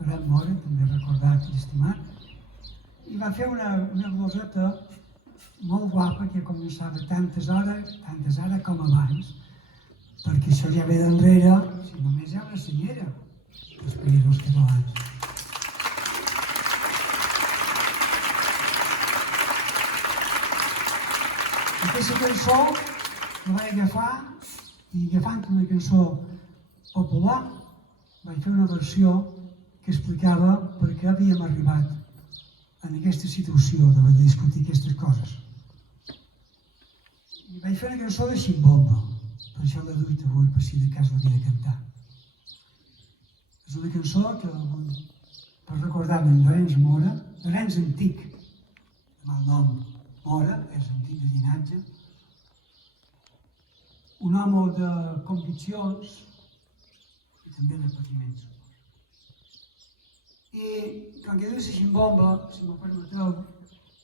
gran Mora, també recordat i estimat, i va fer una gloseta molt guapa que començava tantes hores ara com abans, perquè això ja ve d'enrere, si només hi ha una senyera dels països catalans. Aquesta cançó la vaig agafar i agafant una cançó popular vaig fer una versió que explicava per què havíem arribat en aquesta situació de discutir aquestes coses. I vaig fer una cançó de ximbomba, per això l'he duit avui, per si de cas l'havia de cantar. És una cançó que, per recordar-me en Llorenç Mora, Llorenç antic, de mal nom, Mora, és antic de llinatge, un home de conviccions i també de patiments. I, com que diu la ximbomba, si m'ho permeteu,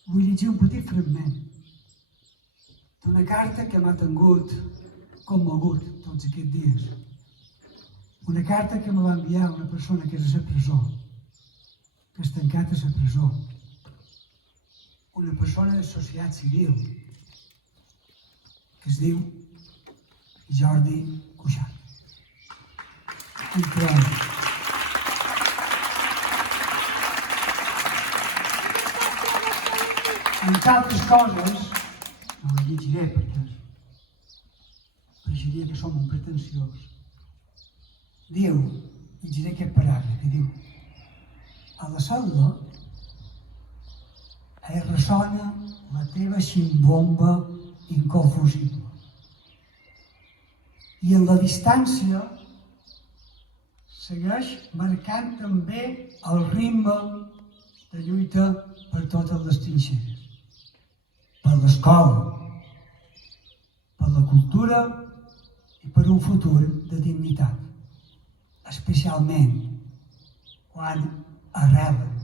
vull llegir un petit fragment d'una carta que m'ha tingut commogut tots aquests dies. Una carta que me va enviar una persona que és a la presó, que és tancat a la presó. Una persona de societat civil, que es diu Jordi Cuixarts. Entre altres coses, no ho llegiré perquè pareixeria que som un pretensiós, diu, llegiré aquest paràgraf, que diu: a la cel·la ressona la teva ximbomba inconfusible. I en la distància segueix marcant també el ritme de lluita per totes les trinxeres, per l'escola, per la cultura i per un futur de dignitat, especialment quan arrelen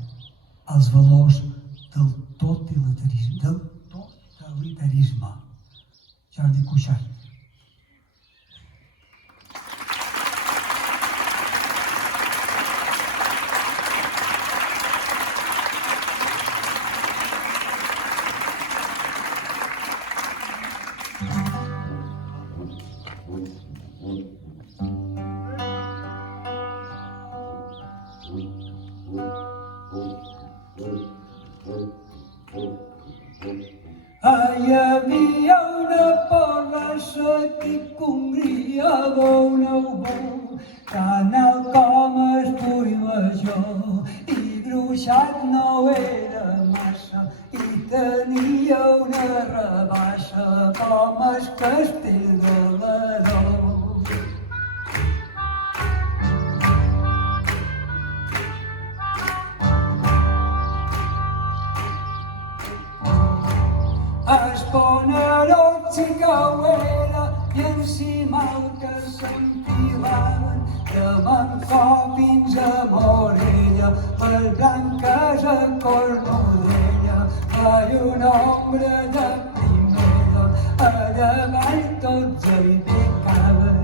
els valors del totalitarisme. Jordi Cuixarts. Hi havia una porrassa que congria bon tan alt com es bull major, i gruixat no era massa, i tenia una rebaixa com el castell de l'Aró. Ponerotxi cauera i encima el que s'enfilaven de Mancó fins a Morella, per blanques a Cornudella, feia una ombra de primera, a davall tots hi becaven.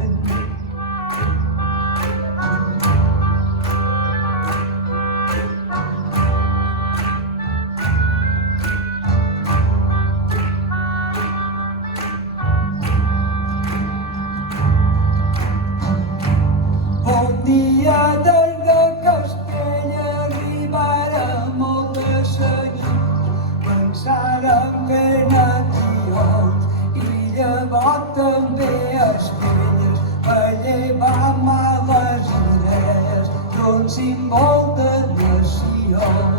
També esquelles, per llevar males idees d'un símbol de nació.